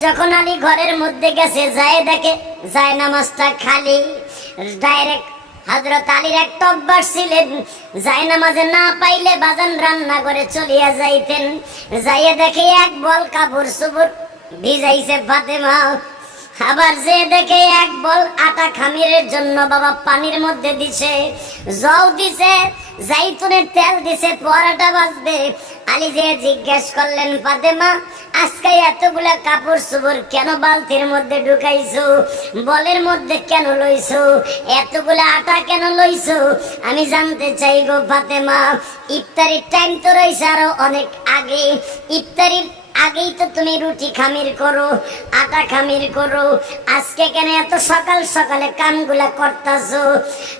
যখন আলী ঘরের মধ্যে গেছে যায় দেখে যায় নামাজটা খালি। ডাইরেক্ট হযরত আলীর একটা অভ্যাস ছিলেন, যায় নামাজে না পাইলে বাজান রান্না করে চলিয়া যাইতেন। যাইয়া দেখে এক বল কাপড় চোপড় ভিজাইছে ফাতেমা। আবার যে দেখে এক বল আটা খামিরের জন্য বাবা পানির মধ্যে দিছে, জল দিছে, জাইতুনের তেল দিছে, পরাটা বাজবে। আলী যে জিজ্ঞেস করলেন, ফাতেমা আজকে এতগুলা কাপড় চোপড় কেন বালতির মধ্যে ঢুকাইছো, বলের মধ্যে কেন লইছো, এতগুলা আটা কেন লইছো? আমি জানতে চাই গো ফাতেমা। ইফতারির টাইম তো রয়েছে আরো অনেক আগে, ইফতারির আগেই তো তুমি রুটি খামির করো, আটা খামির করো, আজকে কেন এত সকাল সকালে কামগুলা করতাছো?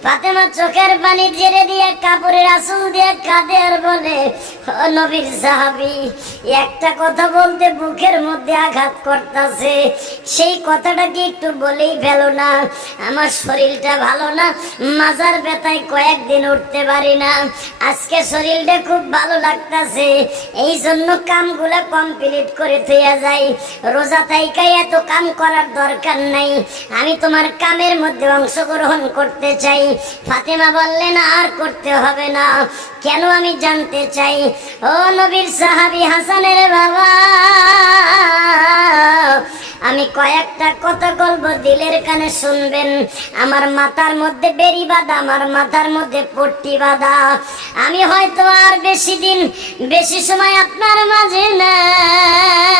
ফাতেমা চোখের পানি ঝেড়ে দিয়ে কাপড়ের আঁচল দিয়ে কাঁদে আর বলে, ও নবীর সাহাবী, একটা কথা বলতে বুকের মধ্যে আঘাত করতেছে, সেই কথাটা কি একটু বলেই ফেলো না? আমার শরীরটা ভালো না, মাজার ব্যথায় কয়েকদিন উঠতে পারি না, আজকে শরীরটা খুব ভালো লাগতেছে, এই জন্য কামগুলা কমপ্লিট করে থইয়া যাই। রোজা থাইকাই এত কাম করার দরকার নাই, আমি তোমার কামের মধ্যে অংশগ্রহণ করতে চাই। ফাতেমা বললেন, আর করতে হবে না। কেন? আমি জানতে চাই। ও নবীর সাহাবী হাসানের বাবা, আমি কয়েকটা কথা বলবো, দিলের কানে শুনবেন। আমার মাথার মধ্যে বেরি বাঁধা, আমার মাথার মধ্যে পট্টি বাঁধা, আমি হয়তো আর বেশি দিন বেশি সময় আপনার মাঝে নাই।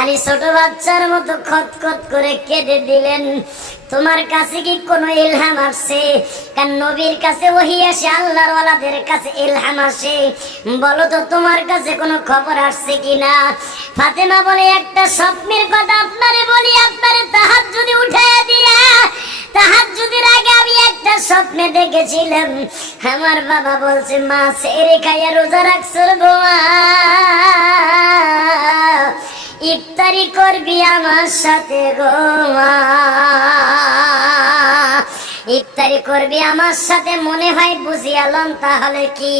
আলী ছোট বাচ্চার মতো খতখত করে কেঁদে দিলেন। তোমার কাছে কি কোনো ইলহাম আসছে? কারণ নবীর কাছে ওহী আসে, আল্লাহর ওয়ালাদের কাছে ইলহাম আসে, বলো তো তোমার কাছে কোনো খবর আসছে কিনা? ফাতেমা বলে, একটা স্বপ্নের কথা আপনারে বলি, আপনারে তাহাজ্জুদে উঠাইয়া দিয়া, তাহাজ্জুদের আগে আমি একটা স্বপ্নে দেখেছিলাম। আমার বাবা বলছে, মা সেরে খাইয়া রোজা রাখছো গো মা, ইফতারি করবি আমার সাথে গো মা, ইফতারি করবি আমার সাথে। মনে হয় বুঝিয়ালন তাহলে কি?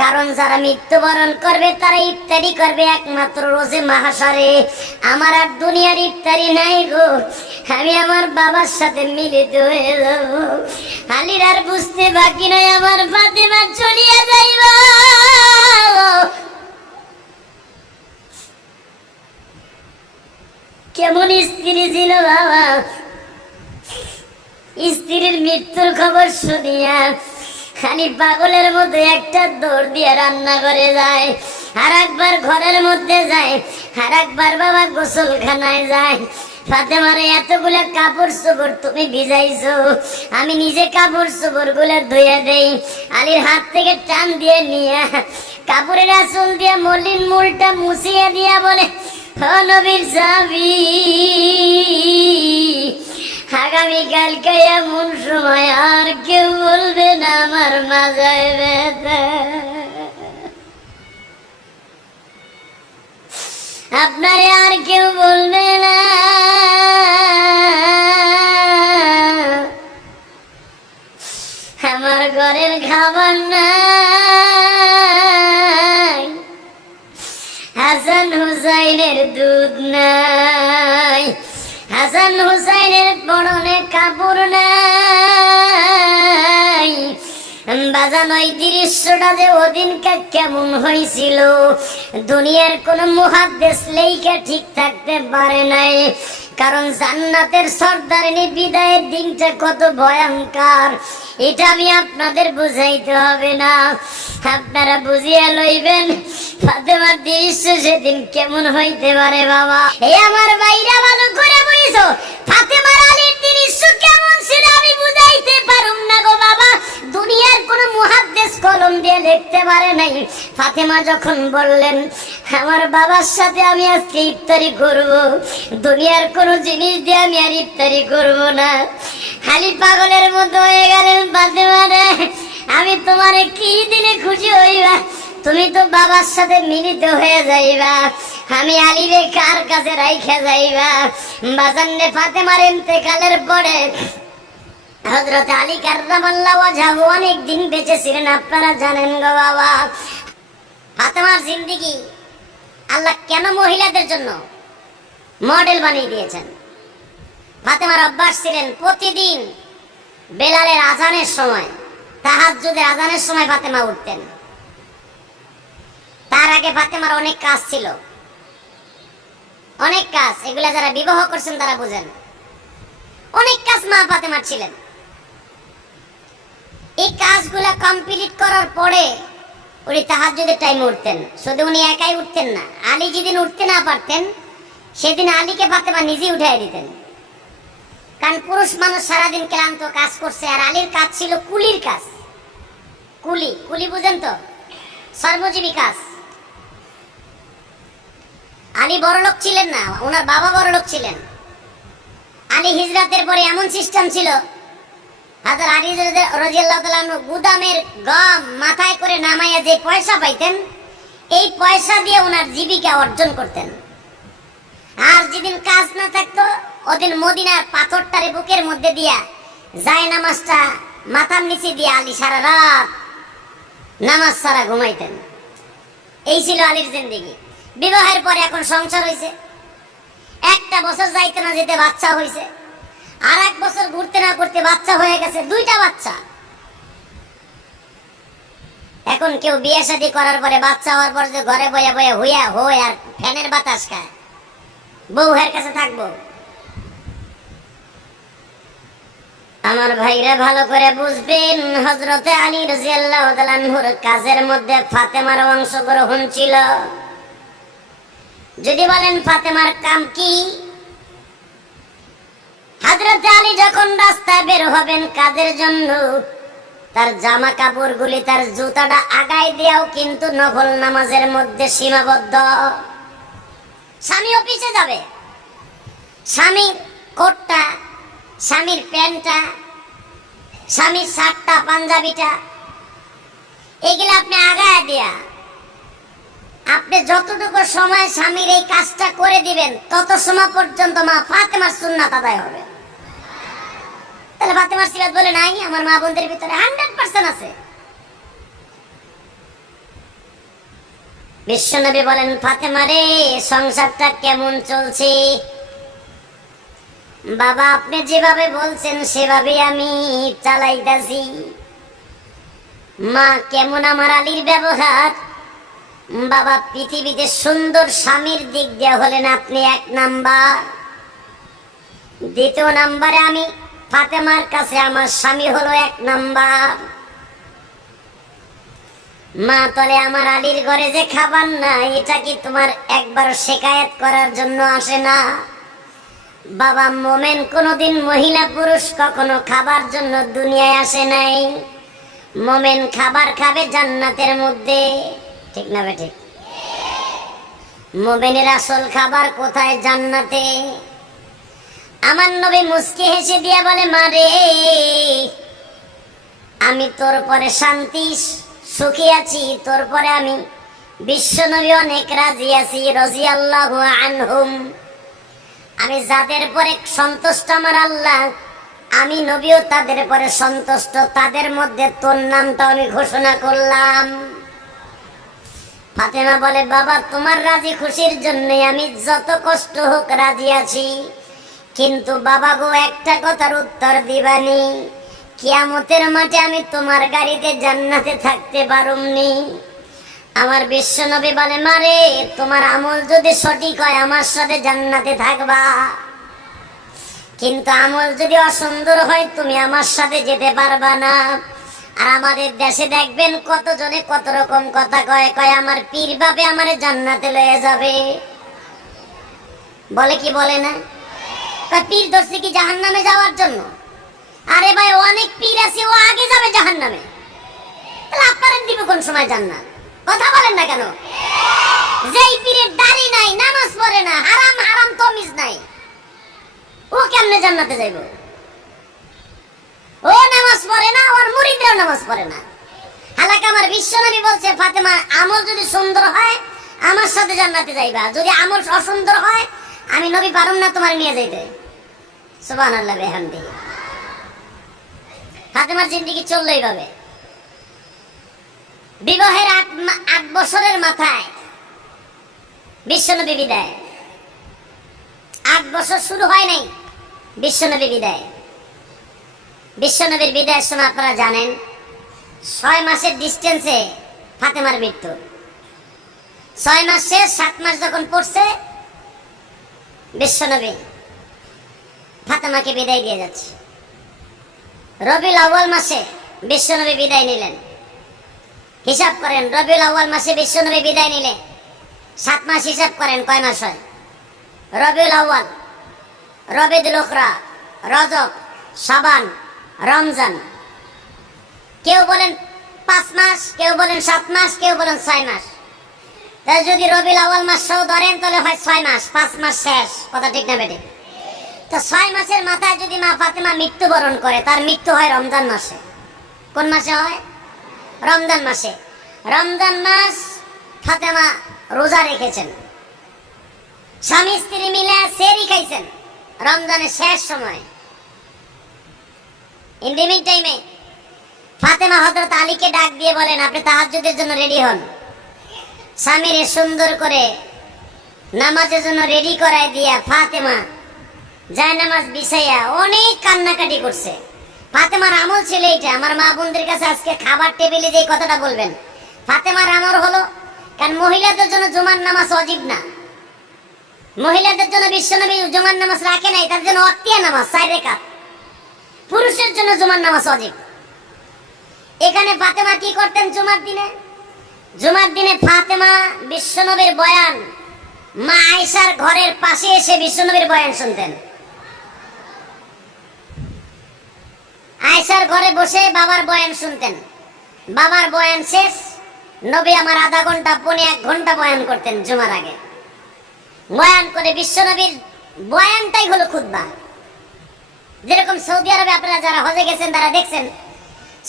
কারণ যারা মৃত্যুবরণ করবে তারা ইফতারি করবে একমাত্র রোজে মাহশারে। আমার আর দুনিয়ার ইফতারি নাই গো, আমি আমার বাবার সাথে মিলিত হয়ে যাব। আলীর আর বুঝতে বাকি নয়, আমার ফাতেমা চলিয়া যাইব। কেমন স্ত্রী ছিল বাবা! স্ত্রীর মৃত্যুর খবর শুনিয়া খালি পাগলের মতো একটা দৌড় দিয়ে রান্না করে যায়, আর একবার ঘরের মধ্যে যায়, আর একবার বাবা গোসলখানায় যায়। ফাতেমারে, এতগুলা কাপড় চোপড় তুমি ভিজাইছো, আমি নিজে কাপড় চোপড় গুলা ধুয়ে দেই। আলীর হাত থেকে টান দিয়ে নিয়ে কাপড়ের আঁচল দিয়ে মলিন মুলটা মুছিয়ে দিয়া বলে, ও নবীর সাহাবী, আগামীকালকে এমন সময় আর কেউ বলবে না আমার মাজায় ব্যথা, আপনারে আর কেউ বলবে না। আমার ঘরের খাবার নাই, হাসান হুসাইনের দুধ নাই, হাসান হুসাইনের পরনে কাপড় নাই। বাজান, ওই দৃশ্যটা যে ওদিনকে কেমন হয়েছিল, দুনিয়ার কোন মুহাদ্দিস লেখা ঠিক থাকতে পারে নাই। কারণ জান্নাতের সর্দারিনী বিদায়ের দিনটা কত ভয়ঙ্কর, এটা আমি আপনাদের বুঝাইতে হবে না, আপনারা বুঝিয়া লইবেন। ফাতেমার দৃশ্য সেদিন কেমন হইতে পারে বাবা। এই আমার ভাইরা ভালো করে বুঝছো, ফাতেমার আলীর দৃশ্য কেমন ছিল আমি বুঝাইতে পারুম না গো বাবা। দুনিয়ার কোন মুহাদ্দিস কলম দিয়ে লিখতে পারে নাই। ফাতেমা যখন বললেন, আমার বাবার সাথে আমি আজকে ইফতারি করব, দুনিয়ার কোন জিনিস দিয়ে আমি আর ইফতারি করব না, খালি পাগলের মতো হয়ে গেলেন। ফাতেমা রে, আমি তোমারে কি দিলে খুশি হইবা? তুমি তো বাবার সাথে মিলিত হয়ে যাইবা, আমি আলীরে কার কাছে রাইখা যাইবা? বাজান রে, ফাতেমার ইন্তেকালের পরে হযরত আলী কাররামাল্লাহু ওয়াজহাহু অনেক দিন বেঁচে ছিলেন, আপনারা জানেন গো বাবা। ফাতেমা ফাতেমার জিন্দেগি আল্লাহ কেন মহিলাদের জন্য মডেল বানিয়ে দিয়েছেন। ফাতেমার অভ্যাস ছিলেন প্রতিদিন বেলালের আজানের সময়, তাহাজ্জুদের আজানের সময় ফাতেমা উঠতেন। তার আগে ফাতেমার অনেক কাজ ছিল, অনেক কাজ। এগুলা যারা বিবাহ করছেন তারা বুঝেন, অনেক কাজ মা ফাতেমার ছিলেন। এই কাজগুলা কমপ্লিট করার পরে উনি তাহাজ্জুদের টাইমে উঠতেন। শুধু উনি একাই উঠতেন না, আলী যেদিন উঠতে না পারতেন সেদিন আলীকে ফাতেমা নিজেই উঠাই দিতেন। কারণ পুরুষ মানুষ সারাদিন ক্লান্ত কাজ করছে, আর আলীর কাজ ছিল কুলির কাজ। কুলি, কুলি বুঝেন তো, শ্রমজীবী কাজ। আলী বড়লোক ছিলেন না, ওনার বাবা বড়লোক ছিলেন। আলী হিজরাতের পরে এমন সিস্টেম ছিল, হযরত আলী রাদিয়াল্লাহু তাআলা আনহু গুদামের গম মাথায় করে নামাইয়া যে পয়সা পাইতেন, এই পয়সা দিয়ে ওনার জীবিকা অর্জন করতেন। আর যেদিন কাজ না থাকতো ওদিন মদিনার পাথরটারে বুকের মধ্যে দিয়া যায় নামাজটা মাথার নিচে দিয়ে আলী সারা রাত নামাজ ছাড়া ঘুমাইতেন। এই ছিল আলীর জিন্দেগি। বিবাহের পরে এখন সংসার হয়েছে, একটা বছর যাইতে না যেতে বাচ্চা হয়েছে, আর এক বছর ঘুরতে না করতে বাচ্চা হয়ে গেছে, 2টা বাচ্চা। এখন কেউ বিয়ে শাদী করার পরে বাচ্চা হওয়ার পর যে ঘরে বয়ে বয়ে হুইয়া হই আর ফ্যানের বাতাস খায়, বউয়ের কাছে থাকবো। আমার ভাইরা ভালো করে বুঝবেন, হযরতে আলী রাদিয়াল্লাহু তাআলা আনহুর কাজের মধ্যে ফাতেমার অংশগ্রহণ ছিল। যদি বলেন ফাতেমার কাম কি, হযরত আলী যখন রাস্তায় বের হবেন কাজের জন্য, তার জামা কাপড় গুলি, তার জুতাটা আগায় দিয়েও কিন্তু নফল নামাজের মধ্যে সীমাবদ্ধ। স্বামী অফিসে যাবে, স্বামীর কোটটা, স্বামীর প্যান্টটা, স্বামীর শার্টটা, পাঞ্জাবিটা, এগুলো আপনি আগায় দিয়া আপনি যতটুকু সময় স্বামীর এই কাজটা করে দিবেন তত সময় পর্যন্ত মা ফাতেমার সুন্নাত আদায় হবে। তাহলে ফাতেমার সিরাত বলে নাই আমার মা বোনদের ভিতরে 100% আছে। বিশ্বনবী বলেন, ফাতেমা রে সংসারটা কেমন চলছে? বাবা আপনি যেভাবে বলছেন সেভাবে আমি চালাইতাছি। মা কেমন আমার আলীর ব্যবহার? বাবা পৃথিবীতে সুন্দর স্বামীর দিক দিয়ে হলেন আপনি 1 নাম্বার, 2 নাম্বারে আমি ফাতেমার কাছে আমার স্বামী হলো 1 নাম্বার। মা তলে আমার আলীর ঘরে যে খাবার না, এটা কি তোমার একবার শিকায়েত করার জন্য আসে না? বাবা মোমেন কোনোদিন মহিলা পুরুষ কখনো খাবার জন্য দুনিয়ায় আসে নাই। মোমেন খাবার খাবে জান্নাতের মধ্যে, ঠিক না বেটি? মোমেনের আসল খাবার কোথায়? জান্নাতে। আমার নবী মুস্কি হেসে দিয়া বলে, মারে আমি তোর পরে শান্তি সুখী আছি, তোর পরে আমি বিশ্ব নবী অনেক রাজি আছি, রাদিয়াল্লাহু আনহুম। আমি যাদের পরে সন্তুষ্ট আমার আল্লাহ, আমি নবীও তাদের পরে সন্তুষ্ট। তাদের মধ্যে তোর নামটা আমি ঘোষণা করলাম। ফাতেমা বলে, বাবা তোমার রাজি খুশির জন্য আমি যত কষ্ট হোক রাজি আছি, কিন্তু বাবা গো একটা কথার উত্তর দিবানি, কিয়ামতের মাঠে আমি তোমার গাড়িতে জান্নাতে থাকতে পারুমনি। আমার বিশ্বনবী বলে, মারে তোমার আমল যদি সঠিক হয় আমার সাথে জান্নাতে থাকবা, কিন্তু আমল যদি অসুন্দর হয় তুমি আমার সাথে যেতে পারবা না। আর আমাদের দেশে দেখবেন কতজনে কত রকম কথা কয়, কয় আমার পীর বাবা আমারে জান্নাতে লয়ে যাবে, বলে কি বলে না? পীর ধরছে কি জাহান্নামে যাওয়ার জন্য? আরে ভাই অনেক পীর আছে, ও আগে যাবে জাহান্নামে, তাহলে আপনারা দিবে কোন সময় জান্নাত? কথা বলেন না কেন? যেই পীরের দাড়ি নাই, নামাজ পড়ে না, হারাম হারাম তমিজ নাই, ও কেমনে জান্নাতে যাইব? ও নামাজ পড়ে না, ওর মুরিদরাও নামাজ পড়ে না। হালাকা আমার বিশ্বনবী বলছে, ফাতেমা আমল যদি সুন্দর হয় আমার সাথে জান্নাতে যাইবা, যদি আমল অসুন্দর হয় আমি নবী পারুম না তোমার নিয়ে যাইতে। সুবহানাল্লাহ বিহামদিহি। ফাতেমার জিন্দেগি চললো এইভাবে। বিবাহের ৮ বছরের মাথায় বিশ্বনবী বিদায়। ৮ বছর শুরু হয় নাই, বিশ্বনবী বিদায়। বিশ্বনবীর বিদায়ের সময় আপনারা জানেন ৬ মাসের ডিস্টেন্সে ফাতেমার মৃত্যু। ৬ মাস শেষ, ৭ মাস যখন পড়ছে বিশ্বনবী ফাতেমাকে বিদায় দিয়ে যাচ্ছে। রবিউল আউয়াল মাসে বিশ্বনবী বিদায় নিলেন। হিসাব করেন, রবিউল আউয়াল মাসে বিশ্বনবী বিদায় নিলে 7 মাস হিসাব করেন কয় মাস হয়? রবিউল আউয়াল, রবিউল উখরা, রজব, শাবান, রমজান। কেউ বলেন 5 মাস, কেউ বলেন 7 মাস, কেউ বলেন 6 মাস। তাই যদি রবিউল আউয়াল মাস সহ ধরেন তাহলে হয় 6 মাস, 5 মাস শেষ। কথা ঠিক না বেটে? তো 6 মাসের মাথায় যদি মা ফাতেমা মৃত্যুবরণ করে, তার মৃত্যু হয় রমজান মাসে। কোন মাসে হয়? রমজান মাসে। রমজান মাস ফাতেমা রোজা রেখেছেন, স্বামী স্ত্রী মিলে সেহরি খাইছেন রমজানের শেষ সময়। ইন দ্য মিন টাইমে ফাতেমা হযরত আলীকে ডাক দিয়ে বলেন, আপনি তাহাজ্জুদের জন্য রেডি হন। স্বামীরে সুন্দর করে নামাজের জন্য রেডি করাই দিয়া ফাতেমা জায়নামাজ বিছাইয়া অনেক কান্নাকাটি করছে। ফাতেমার আমল ছিল এইটা। আমার মা বোনদের কাছে আজকে খাবার টেবিলে যে কথাটা বলবেন, ফাতেমার আমল হলো, কারণ মহিলাদের জন্য জুমার নামাজ ওয়াজিব না, মহিলাদের জন্য বিশ্বনবী জুমার নামাজ রাখে নাই, তার জন্য অক্তিয়া নামাজ 4 রাকাত। পুরুষের জন্য জুমার নামাজ ওয়াজিব। এখানে ফাতেমা কি করতেন জুমার দিনে? জুমার দিনে ফাতেমা বিশ্বনবীর বয়ান, মা আয়েশার ঘরের পাশে এসে বিশ্বনবীর বয়ান শুনতেন। আয়েশার ঘরে বসে বাবার বয়ান শুনতেন। বাবার বয়ান শেষ, নবী আমার আধা ঘন্টা পৌনে 1 ঘন্টা বয়ান করতেন জুমার আগে। বয়ান করে বিশ্বনবীর বয়ানটাই হলো খুতবা। যেরকম সৌদি আরবে আপনারা যারা হজে গেছেন তারা দেখছেন,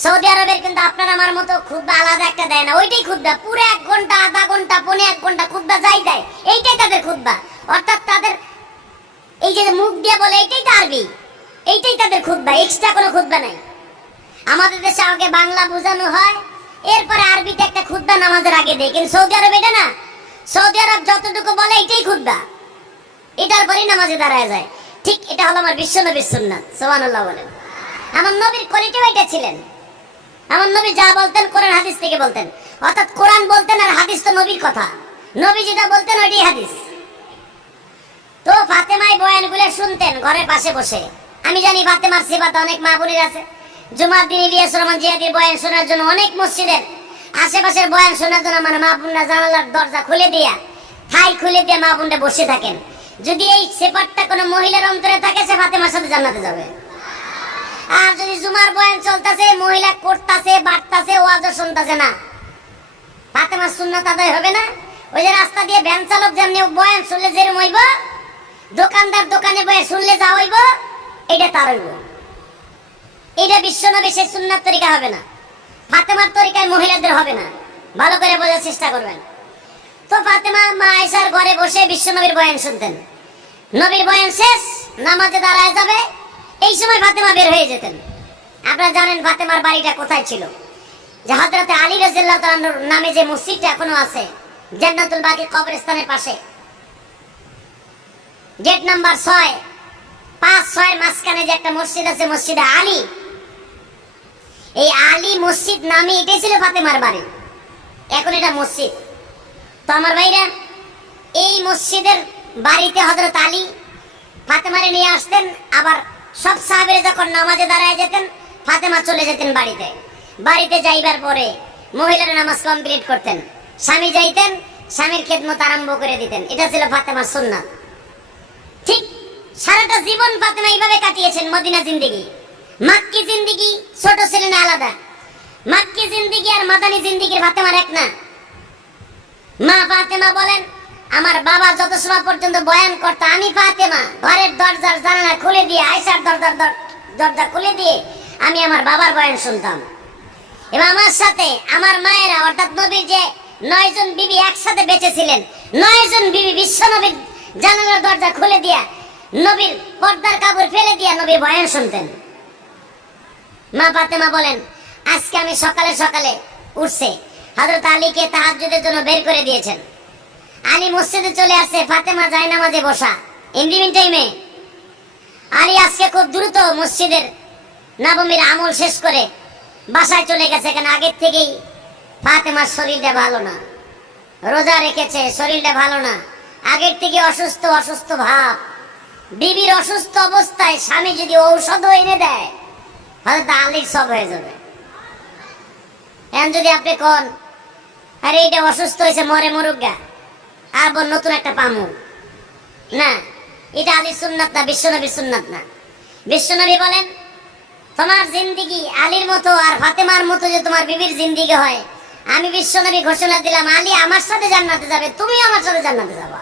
সৌদি আরবের কিন্তু আপনার আমার মতো খুতবা আলাদা একটা দেয় না, ওইটাই খুতবা। পুরো 1 ঘন্টা, আধা ঘন্টা, পৌনে 1 ঘন্টা খুতবা যাই দেয়, এইটাই তাদের খুতবা। অর্থাৎ তাদের এই যে মুখ দিয়ে বলে এইটাই তো আরবি, এইটাই তাদের খুতবা, এক্সট্রা কোনো খুতবা নাই। আমাদের দেশে আগে বাংলা বোঝানো হয়, এরপরে আরবিতে একটা খুতবা নামাজের আগে দেয়, কিন্তু সৌদি আরব এটা না। সৌদি আরব যতটুকু বলে এইটাই খুতবা, এটার পরেই নামাজে দাঁড়ায় যায়। ঠিক এটা হলো আমার বিশ্বনবীর সুন্নাত। সুবহানাল্লাহ বলেন। আমার নবীর কোয়ালিটিও এটা ছিলেন। আমার নবী যা বলতেন কোরআন হাদিস থেকে বলতেন, অর্থাৎ কোরআন বলতেন আর হাদিস তো নবীর কথা, নবী যেটা বলতেন ওইটাই হাদিস। তো ফাতেমাই বয়ানগুলো শুনতেন ঘরের পাশে বসে। আমি জানি ফাতেমার সিফাত অনেক মা বোনের আছে। জুমার দিন ইলিয়াস রহমান জিয়াদির বয়ান শোনার জন্য অনেক মসজিদের আশেপাশের বয়ান শোনার জন্য আমার মা বোনরা জানালার দরজা খুলে দিয়া, ঠাই খুলে দিয়ে মা বোনরা বসে থাকেন। যদি এই সিফাতটা কোনো মহিলার অন্তরে থাকে, সে ফাতেমার সাথে জান্নাতে যাবে। আর যদি জুমার বয়ান চলতেছে, মহিলা করতেছে, বাড়তাছে, ওয়াজও শুনতেছে না, ফাতেমার সুন্নাত আদায় হবে না। ওই যে রাস্তা দিয়ে ভ্যান চালক যেমনি বয়ান শুনলে যেরকম হইব, দোকানদার দোকানে বয়ে শুনলে যা হইব, এটা তার হইব। এটা বিশ্বনবী সেই সুন্নাত তরিকা হবে না, ফাতেমার তরিকায় মহিলাদের হবে না। ভালো করে বোঝার চেষ্টা করবেন। তো ফাতেমা মা আয়েশার ঘরে বসে বিশ্বনবীর বয়ান শুনতেন। নবীর বয়ান শেষ, নামাজে দাঁড়ায় যাবে, এই সময় ফাতেমা বের হয়ে যেতেন। আপনারা জানেন ফাতেমার বাড়িটা কোথায় ছিল? যে হযরতে আলী রাদিয়াল্লাহু তাআলার নামে যে মসজিদটা এখনো আছে জান্নাতুল বাকি কবরস্থানের পাশে, গেট নাম্বার 6, 5-6 মাঝখানে যে একটা মসজিদ আছে, মসজিদে আলী। এই আলী মসজিদ নামে এটাই ছিল ফাতেমার বাড়ি, এখন এটা মসজিদ। তো আমার ভাইরা, এই মসজিদের বাড়িতে হযরত আলী ফাতেমারে নিয়ে আসতেন। আবার সব সাহাবীরা যখন নামাজে দাঁড়ায় যেতেন, ফাতেমা চলে যেতেন বাড়িতে। বাড়িতে যাইবার পরে মহিলারা নামাজ কমপ্লিট করতেন, স্বামী যাইতেন, স্বামীর খেদমত আরম্ভ করে দিতেন। এটা ছিল ফাতেমার সুন্নাত। ঠিক সারাটা জীবন ফাতেমা এইভাবে কাটিয়েছেন মদিনা জিন্দেগি। মাক্কি জিন্দেগি ছোট ছিল না, আলাদা। মাক্কি জিন্দেগি আর মাদানী জিন্দেগির ফাতেমার এক না। মা ফাতেমা বলেন, আমার বাবা যত সময় পর্যন্ত বয়ান করতো, আমি ফাতেমা ঘরের দরজার জানালা খুলে দিয়ে, আয়েশার দরজা খুলে দিয়ে আমি আমার বাবার বয়ান শুনতাম। এবং আমার সাথে আমার মায়েরা, অর্থাৎ নবীর যে 9 জন বিবি একসাথে বেঁচে ছিলেন, 9 জন বিবি বিশ্ব নবীর জানালার দরজা খুলে দিয়া, নবীর পর্দার কাপড় ফেলে দিয়া নবীর বয়ান শুনতেন। মা ফাতেমা বলেন, আজকে আমি সকালে সকালে উঠছে, হযরত আলীকে তাহাজ্জুদের জন্য বের করে দিয়েছেন। আলী মসজিদে চলে আসছে, ফাতেমা জায়নামাজে বসা। ইন্ডিমিন টাইমে আলী আজকে খুব দ্রুত মসজিদের নবমীর আমল শেষ করে বাসায় চলে গেছে। কেন আগের থেকেই ফাতেমার শরীরটা ভালো না, রোজা রেখেছে, শরীরটা ভালো না, আগের থেকে অসুস্থ অসুস্থ ভাব। বিবির অসুস্থ অবস্থায় স্বামী যদি ঔষধ এনে দেয় হয়তো আলীর সব হয়ে যাবে। এখন যদি আপনি কন আরে এইটা অসুস্থ হয়েছে, মরে মরুগা, আবার নতুন একটা পামু না, এটা আলীর সুন্নাত না, বিশ্বনবীর সুন্নাত না। বিশ্বনবী বলেন তোমার জিন্দিগি আলীর মতো আর ফাতেমার মতো যে তোমার বিবির জিন্দিগি হয়, আমি বিশ্বনবী ঘোষণা দিলাম আলী আমার সাথে জান্নাতে যাবে, তুমি আমার সাথে জান্নাতে যাবা।